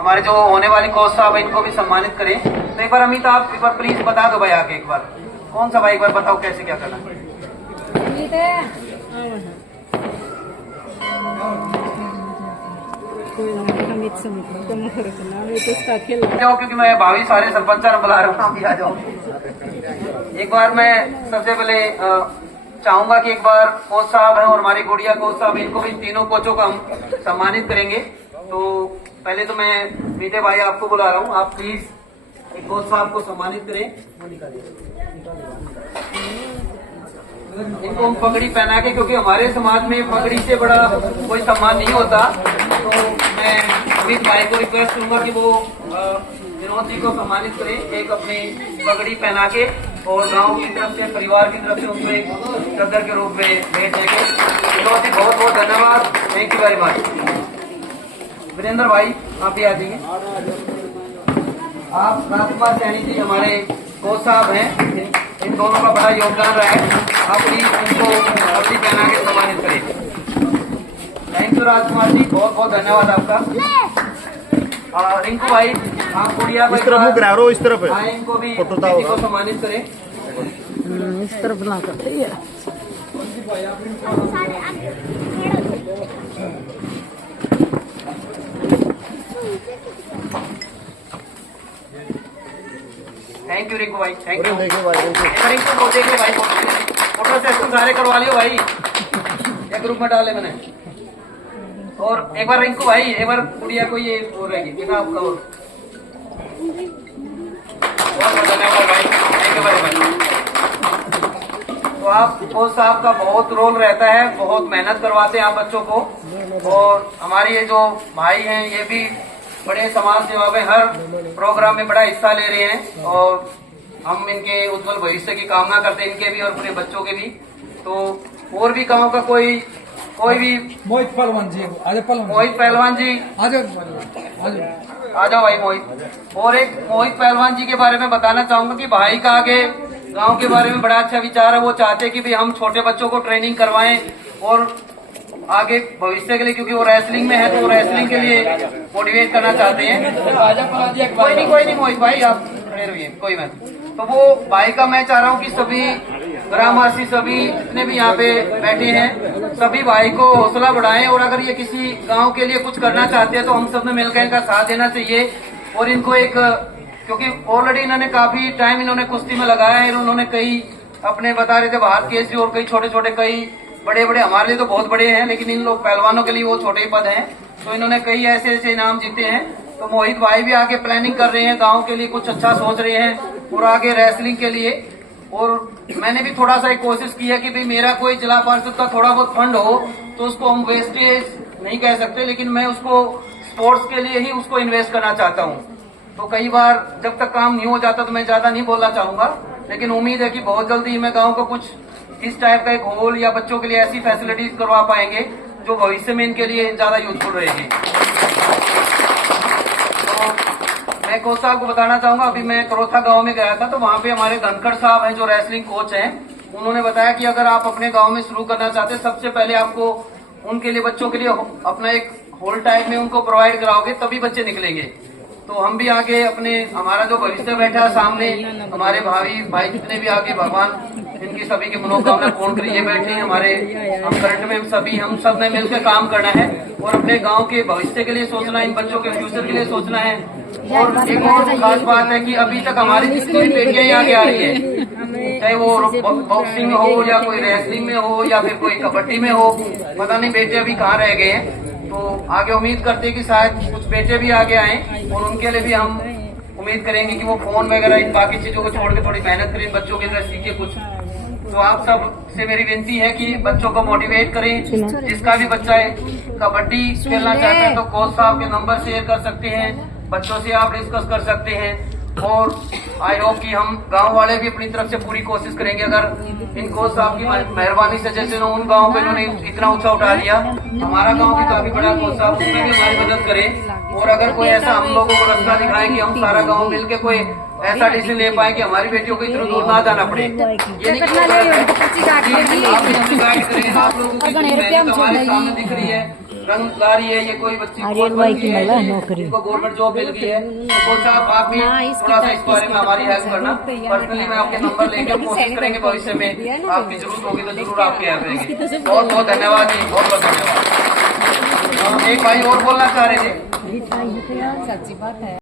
हमारे जो होने वाले कोच साहब है इनको भी सम्मानित करें। तो एक बार अमित आप एक बार प्लीज बता दो भाई आके एक बार कौन सा भाई एक बार बताओ कैसे क्या करना है। जाओ क्योंकि मैं भावी सारे सरपंच बुला रहा हूँ, आ जाओ। एक बार मैं सबसे पहले चाहूंगा कि एक बार कोच साहब हैं और हमारी गुड़िया कोच साहब इनको भी तीनों कोचों को हम सम्मानित करेंगे। तो पहले तो मैं मीठे भाई आपको बुला रहा हूँ, आप प्लीज एक कोच साहब को सम्मानित करें। इनको हम पगड़ी पहना के, क्योंकि हमारे समाज में पगड़ी से बड़ा कोई सम्मान नहीं होता, तो मैं अमित भाई को रिक्वेस्ट करूंगा कि वो विनोद जी को सम्मानित करें एक अपनी पगड़ी पहना के, और गांव की तरफ से परिवार की तरफ से उनको एक कदर के रूप में भेंट देंगे। विनोद जी बहुत बहुत धन्यवाद, thank you very much. Virendra भाई आप भी आ जाइए। आप राजकुमार सैनी जी हमारे कोच साहब हैं, इन दोनों का बड़ा योगदान रहा है, आप भी इनको पगड़ी पहना के सम्मानित करें। थैंक यू राजकुमार जी, बहुत बहुत धन्यवाद आपका। रिंकू भाई आप गुड़िया इस तरफ मुख रहा रो, इस तरफ है, इनको भी किसी को सम्मानित करें। इस तरफ ना करते हैं। थैंक यू रिंकू भाई, थैंक यू। देखिए भाई रिंकू को देखिए भाई, फोटो सेशन सारे करवा लियो भाई, एक ग्रुप में डाले मैंने। और एक बार रिंकू भाई एक बार गुड़िया को ये हो रहेगी बिना आपका और बहुत धन्यवाद भाई, थैंक यू वेरी मच। तो आप कोच साहब का बहुत रोल रहता है, बहुत मेहनत करवाते हैं आप बच्चों को, और हमारे ये जो भाई हैं ये भी बड़े समाज सेवा में हर प्रोग्राम में बड़ा हिस्सा ले रहे हैं, और हम इनके उज्जवल भविष्य की कामना करते हैं, इनके भी और अपने बच्चों के भी। तो और भी गांव का कोई भी मोहित पहलवान जी, मोहित पहलवान जी आ जाओ भाई मोहित। और एक मोहित पहलवान जी के बारे में बताना चाहूंगा कि भाई का आगे गांव के बारे में बड़ा अच्छा विचार है, वो चाहते हैं कि भाई हम छोटे बच्चों को ट्रेनिंग करवाएं और आगे भविष्य के लिए, क्योंकि वो रेसलिंग में है तो वो रेसलिंग के लिए मोटिवेट करना चाहते हैं। कोई नहीं मोहित भाई आप खड़े रहिए, कोई बात। तो वो भाई का मैं चाह रहा हूँ कि सभी ग्रामवासी सभी जितने भी यहाँ पे बैठे हैं सभी भाई को हौसला बढ़ाएं, और अगर ये किसी गांव के लिए कुछ करना चाहते हैं तो हम सब ने मिलकर इनका साथ देना चाहिए। और इनको एक, क्योंकि ऑलरेडी इन्होंने काफी टाइम इन्होंने कुश्ती में लगाया है, इन्होंने कई अपने बता रहे थे भारत केसरी और कई छोटे छोटे कई बड़े बड़े, हमारे लिए तो बहुत बड़े हैं लेकिन इन लोग पहलवानों के लिए वो छोटे ही पद हैं, तो इन्होंने कई ऐसे ऐसे इनाम जीते हैं। तो मोहित भाई भी आगे प्लानिंग कर रहे हैं, गांव के लिए कुछ अच्छा सोच रहे हैं और आगे रेसलिंग के लिए। और मैंने भी थोड़ा सा एक कोशिश की है कि भाई मेरा कोई जिला परिषद का थोड़ा बहुत फंड हो तो उसको हम वेस्टेज नहीं कह सकते, लेकिन मैं उसको स्पोर्ट्स के लिए ही उसको इन्वेस्ट करना चाहता हूँ। तो कई बार जब तक काम नहीं हो जाता तो मैं ज्यादा नहीं बोलना चाहूंगा, लेकिन उम्मीद है कि बहुत जल्दी मैं गाँव को कुछ इस टाइप का एक हॉल या बच्चों के लिए ऐसी फैसिलिटीज करवा पाएंगे जो भविष्य में इनके लिए ज्यादा यूजफुल रहेगी। तो मैं कोच साहब को बताना चाहूंगा, अभी मैं करोथा गांव में गया था तो वहां पे हमारे धनखड़ साहब हैं जो रेसलिंग कोच हैं, उन्होंने बताया कि अगर आप अपने गांव में शुरू करना चाहते हैं सबसे पहले आपको उनके लिए बच्चों के लिए अपना एक हॉल टाइप में उनको प्रोवाइड कराओगे तभी बच्चे निकलेंगे। तो हम भी आगे अपने, हमारा जो भविष्य बैठा है सामने, हमारे भावी भाई जितने भी आगे भगवान इनकी सभी की मनोकामना पूर्ण करिए बैठे हैं हमारे, हम करंट में सभी हम सब ने मिलकर काम करना है और अपने गांव के भविष्य के लिए सोचना है, इन बच्चों के फ्यूचर के लिए सोचना है। और एक और खास बात है कि अभी तक हमारी जितनी भी बेटियां यहाँ आगे आ रही है, चाहे वो बॉक्सिंग में हो या कोई रेसलिंग में हो या फिर कोई कबड्डी में हो, पता नहीं बेटे अभी कहाँ रह गए हैं। तो आगे उम्मीद करते हैं कि शायद कुछ बेटे भी आगे आए और उनके लिए भी हम उम्मीद करेंगे कि वो फोन वगैरह इन बाकी चीजों को छोड़ के थोड़ी मेहनत करें, बच्चों के अंदर सीखे कुछ। तो आप सब से मेरी विनती है कि बच्चों को मोटिवेट करें, जिसका भी बच्चा कबड्डी खेलना चाहता है तो कोच साहब के नंबर शेयर कर सकते हैं, बच्चों से आप डिस्कस कर सकते हैं। और आई होप कि हम गांव वाले भी अपनी तरफ से पूरी कोशिश करेंगे, अगर इन कोच साहब की मेहरबानी से, जैसे उन गाँव पे इन्होंने इतना ऊंचा उठा लिया, हमारा गांव भी काफी बड़ा कोच साहब उसमें भी हमारी मदद करें। और अगर कोई ऐसा हम लोगों को रास्ता दिखाए कि हम सारा गाँव मिलकर कोई ऐसा डिसीजन ले पाए कि हमारी बेटियों को इतना दूर ना जाना पड़े, ये नहीं आप लोगों की हमारे सामने दिख रही है रंग ला रही है, ये कोई बच्ची आर्यन कोच भाई बन की गई है, मिला नौकरी। जिनको गवर्नमेंट जॉब मिल गई है। तो कोच साहब आप भी थोड़ा सा इस बारे में हमारी हेल्प करना। पर्सनली मैं आपके नंबर लेके हम कोशिश करेंगे भविष्य में आपकी जरूरत होगी तो जरूर आपकी हेल्प करेंगे। बहुत बहुत धन्यवाद जी, बहुत बहुत धन्यवाद। एक भाई और बोलना चाह रहे थे। सच्ची बात है।